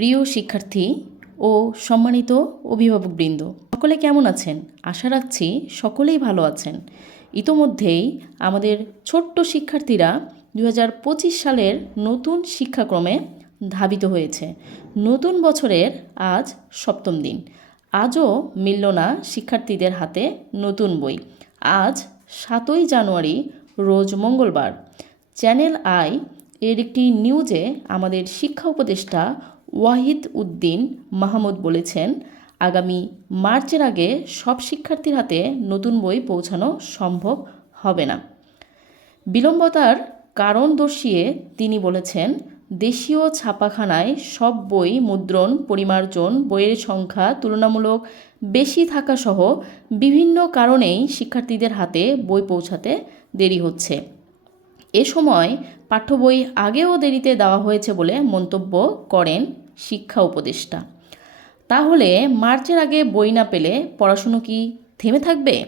প্রিয় শিক্ষার্থী ও সম্মানিত অভিভাবকবৃন্দ, সকলে কেমন আছেন? আশা রাখছি সকলেই ভালো আছেন। ইতোমধ্যেই আমাদের ছোট্ট শিক্ষার্থীরা দু হাজার পঁচিশ সালের নতুন শিক্ষাক্রমে ধাবিত হয়েছে। নতুন বছরের আজ সপ্তম দিন। আজও মিলল না শিক্ষার্থীদের হাতে নতুন বই। আজ সাতই জানুয়ারি, রোজ মঙ্গলবার। চ্যানেল আই এর একটি নিউজে আমাদের শিক্ষা উপদেষ্টা ওয়াহিদ উদ্দিন মাহমুদ বলেছেন, আগামী মার্চের আগে সব শিক্ষার্থীর হাতে নতুন বই পৌঁছানো সম্ভব হবে না। বিলম্বতার কারণ দর্শিয়ে তিনি বলেছেন, দেশীয় ছাপাখানায় সব বই মুদ্রণ, পরিমার্জন, বইয়ের সংখ্যা তুলনামূলক বেশি থাকাসহ বিভিন্ন কারণেই শিক্ষার্থীদের হাতে বই পৌঁছাতে দেরি হচ্ছে। এ সময় পাঠ্য বই আগেও দেরিতে দেওয়া হয়েছে বলে মন্তব্য করেন শিক্ষা উপদেষ্টা। তাহলে মার্চের আগে বই না পেলে পড়াশুনো কি থেমে থাকবে?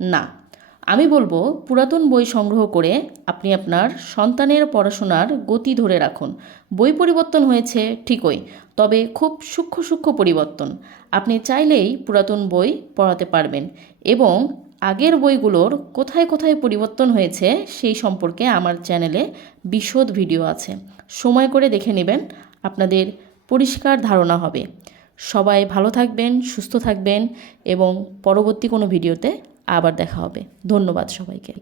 না। আমি বলব পুরাতন বই সংগ্রহ করে আপনি আপনার সন্তানের পড়াশোনার গতি ধরে রাখুন। বই পরিবর্তন হয়েছে ঠিকই, তবে খুব সূক্ষ্ম সূক্ষ্ম পরিবর্তন। আপনি চাইলেই পুরাতন বই পড়াতে পারবেন এবং আগের বইগুলোর কোথায় কোথায় পরিবর্তন হয়েছে সেই সম্পর্কে আমার চ্যানেলে বিশদ ভিডিও আছে। সময় করে দেখে নেবেন, আপনাদের পরিষ্কার ধারণা হবে। সবাই ভালো থাকবেন, সুস্থ থাকবেন এবং পরবর্তী কোনো ভিডিওতে আবার দেখা হবে। ধন্যবাদ সবাইকে।